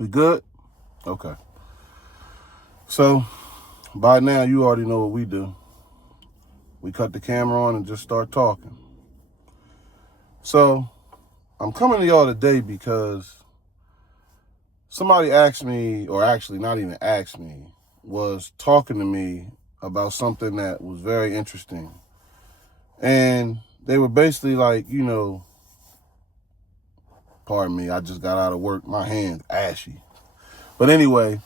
We good? Okay. So, by now, you already know what we do. We cut the camera on and just start talking. So, I'm coming to y'all today because somebody asked me, or actually not even asked me, was talking to me about something that was very interesting. And they were basically like, pardon me, I just got out of work, my hand's ashy. But anyway,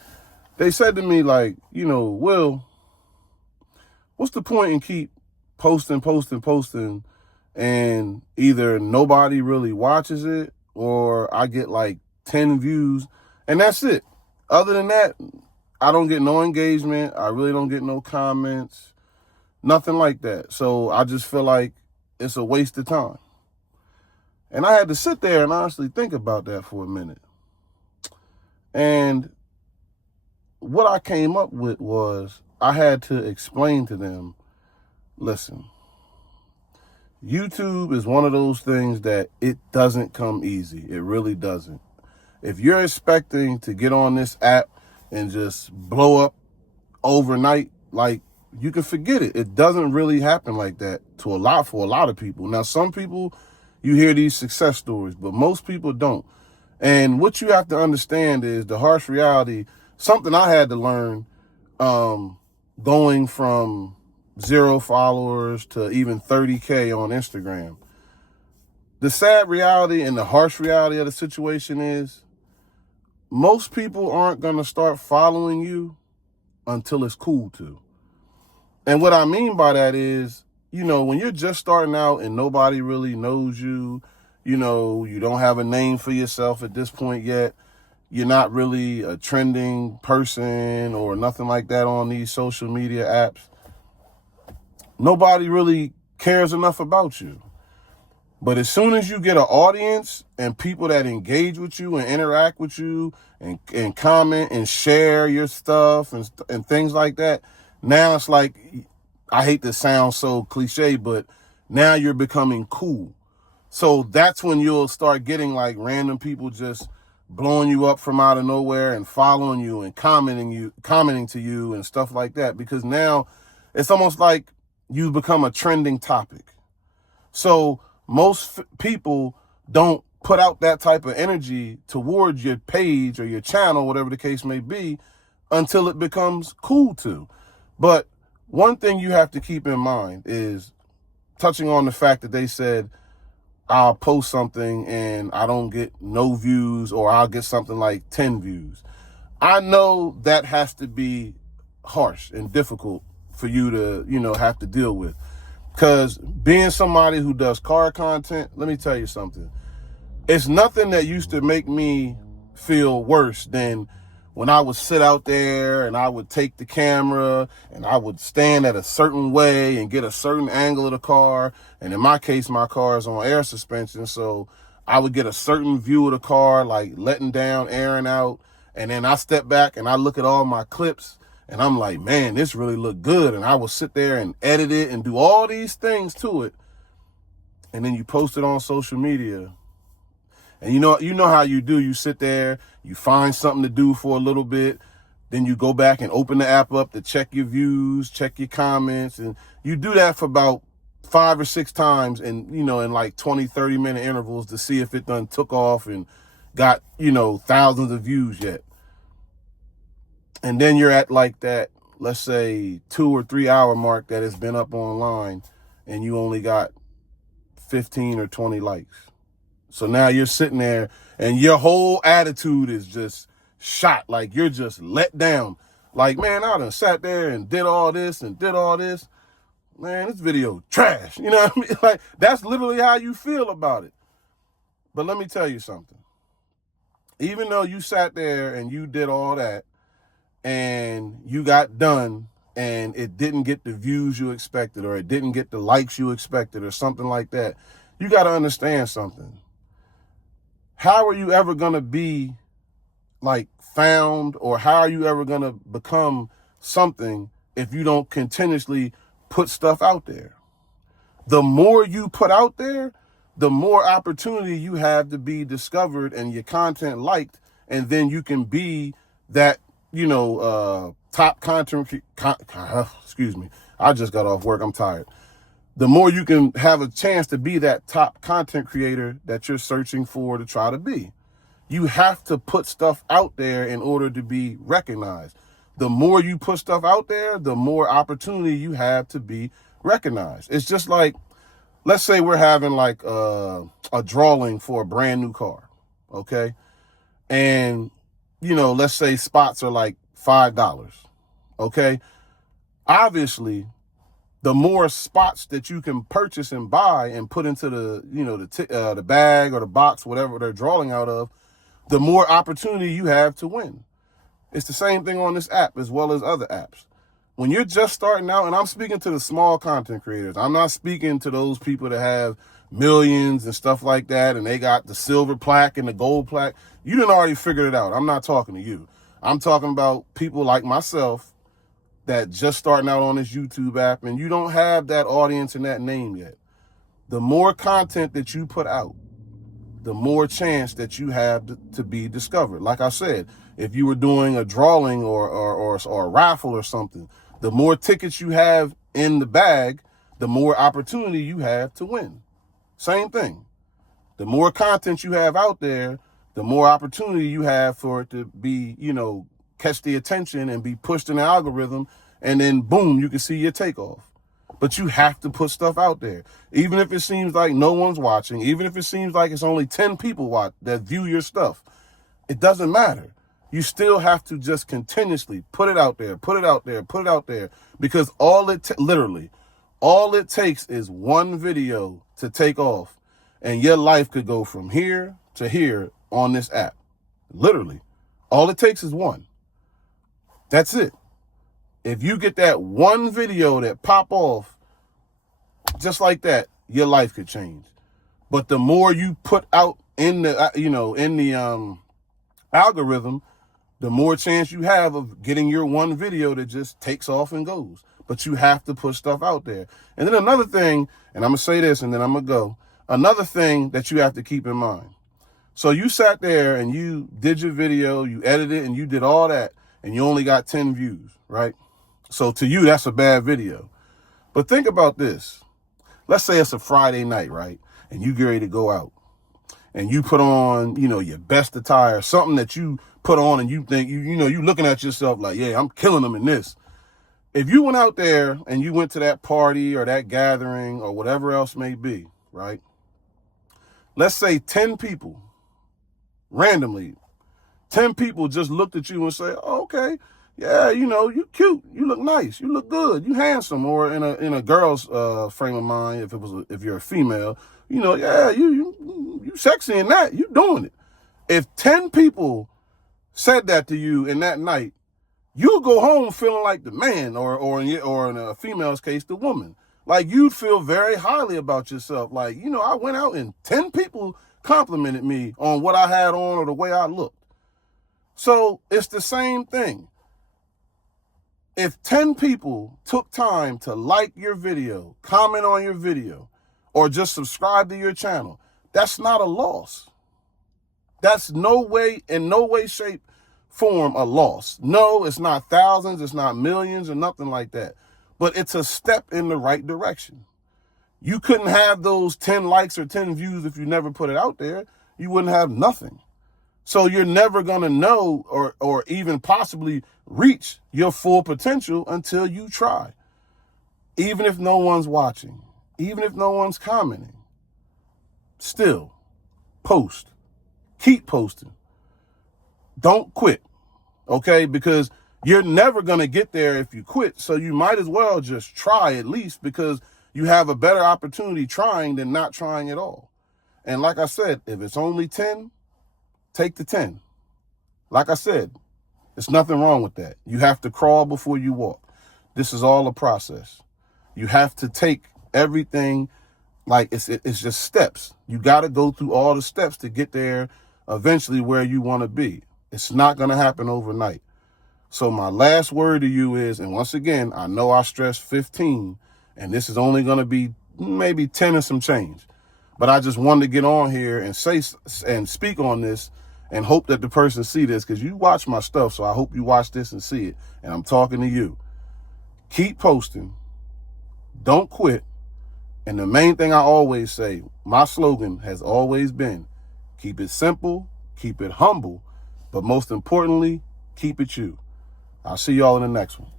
they said to me like, Will, what's the point in keep posting, and either nobody really watches it or I get like 10 views and that's it. Other than that, I don't get no engagement. I really don't get no comments, nothing like that. So I just feel like it's a waste of time. And I had to sit there and honestly think about that for a minute. And what I came up with was I had to explain to them, listen, YouTube is one of those things that it doesn't come easy. It really doesn't. If you're expecting to get on this app and just blow up overnight, like, you can forget it. It doesn't really happen like that for a lot of people. Now, some people, you hear these success stories, but most people don't. And what you have to understand is the harsh reality, something I had to learn, going from 0 followers to even 30K on Instagram. The sad reality and the harsh reality of the situation is most people aren't going to start following you until it's cool to. And what I mean by that is, when you're just starting out and nobody really knows you, you don't have a name for yourself at this point yet, you're not really a trending person or nothing like that on these social media apps, nobody really cares enough about you. But as soon as you get an audience and people that engage with you and interact with you and comment and share your stuff and things like that, now it's like, I hate to sound so cliche, but now you're becoming cool. So that's when you'll start getting like random people just blowing you up from out of nowhere and following you and commenting to you and stuff like that, because now it's almost like you've become a trending topic. So most people don't put out that type of energy towards your page or your channel, whatever the case may be, until it becomes cool to. But one thing you have to keep in mind is, touching on the fact that they said, I'll post something and I don't get no views, or I'll get something like 10 views. I know that has to be harsh and difficult for you to, have to deal with. Because being somebody who does car content, let me tell you something. It's nothing that used to make me feel worse than when I would sit out there and I would take the camera and I would stand at a certain way and get a certain angle of the car. And in my case, my car is on air suspension. So I would get a certain view of the car, like letting down, airing out. And then I step back and I look at all my clips and I'm like, man, this really looked good. And I would sit there and edit it and do all these things to it. And then you post it on social media. And you know how you do. You sit there, you find something to do for a little bit. Then you go back and open the app up to check your views, check your comments. And you do that for about 5 or 6 times and, in like 20, 30-minute intervals to see if it done took off and got, thousands of views yet. And then you're at like that, let's say 2 or 3 hour mark that it's been up online and you only got 15 or 20 likes. So now you're sitting there and your whole attitude is just shot. Like you're just let down. Like, man, I done sat there and did all this and did all this. Man, this video trash. You know what I mean? Like, that's literally how you feel about it. But let me tell you something. Even though you sat there and you did all that and you got done and it didn't get the views you expected or it didn't get the likes you expected or something like that, you got to understand something. How are you ever going to be like found, or how are you ever going to become something if you don't continuously put stuff out there? The more you put out there, the more opportunity you have to be discovered and your content liked and then you can be that, top content, excuse me, I just got off work, I'm tired. The more you can have a chance to be that top content creator that you're searching for to try to be. You have to put stuff out there in order to be recognized. The more you put stuff out there, the more opportunity you have to be recognized. It's just like, let's say we're having like a drawing for a brand new car, okay? And, let's say spots are like $5, okay? Obviously, the more spots that you can purchase and buy and put into the bag or the box, whatever they're drawing out of, the more opportunity you have to win. It's the same thing on this app as well as other apps. When you're just starting out, and I'm speaking to the small content creators, I'm not speaking to those people that have millions and stuff like that, and they got the silver plaque and the gold plaque. You done already figured it out. I'm not talking to you. I'm talking about people like myself that just starting out on this YouTube app, and you don't have that audience and that name yet. The more content that you put out, the more chance that you have to be discovered. Like I said, if you were doing a drawing or a raffle or something, the more tickets you have in the bag, the more opportunity you have to win. Same thing. The more content you have out there, the more opportunity you have for it to be, catch the attention and be pushed in the algorithm, and then boom, you can see your takeoff. But you have to put stuff out there. Even if it seems like no one's watching, even if it seems like it's only 10 people that view your stuff, it doesn't matter. You still have to just continuously put it out there, put it out there, put it out there, because literally, all it takes is one video to take off, and your life could go from here to here on this app. Literally, all it takes is one. That's it. If you get that one video that pop off, just like that, your life could change. But the more you put out in the algorithm, the more chance you have of getting your one video that just takes off and goes. But you have to put stuff out there. And then another thing, and I'm going to say this and then I'm going to go. Another thing that you have to keep in mind. So you sat there and you did your video, you edited it, and you did all that, and you only got 10 views, right? So to you, that's a bad video. But think about this. Let's say it's a Friday night, right? And you get ready to go out. And you put on, your best attire, something that you put on and you think, you looking at yourself like, yeah, I'm killing them in this. If you went out there and you went to that party or that gathering or whatever else may be, right? Let's say 10 people, randomly, 10 people just looked at you and say, oh, okay, yeah, you cute, you look nice, you look good, you handsome, or in a girl's frame of mind, if you're a female, yeah, you sexy in that, you doing it. If 10 people said that to you in that night, you'll go home feeling like the man, or in a female's case, the woman. Like, you'd feel very highly about yourself. Like, I went out and 10 people complimented me on what I had on or the way I looked. So it's the same thing. If 10 people took time to like your video, comment on your video, or just subscribe to your channel, that's not a loss. That's in no way, shape, form a loss. No, it's not thousands, it's not millions or nothing like that. But it's a step in the right direction. You couldn't have those 10 likes or 10 views if you never put it out there. You wouldn't have nothing. So you're never going to know or even possibly reach your full potential until you try. Even if no one's watching, even if no one's commenting, still post. Keep posting. Don't quit, okay? Because you're never going to get there if you quit. So you might as well just try at least, because you have a better opportunity trying than not trying at all. And like I said, if it's only 10, take the 10. Like I said, there's nothing wrong with that. You have to crawl before you walk. This is all a process. You have to take everything like it's just steps. You got to go through all the steps to get there eventually where you want to be. It's not going to happen overnight. So my last word to you is, and once again, I know I stressed 15, and this is only going to be maybe 10 and some change. But I just wanted to get on here and say and speak on this and hope that the person see this, because you watch my stuff, so I hope you watch this and see it. And I'm talking to you. Keep posting. Don't quit. And the main thing I always say, my slogan has always been, keep it simple, keep it humble, but most importantly, keep it you. I'll see y'all in the next one.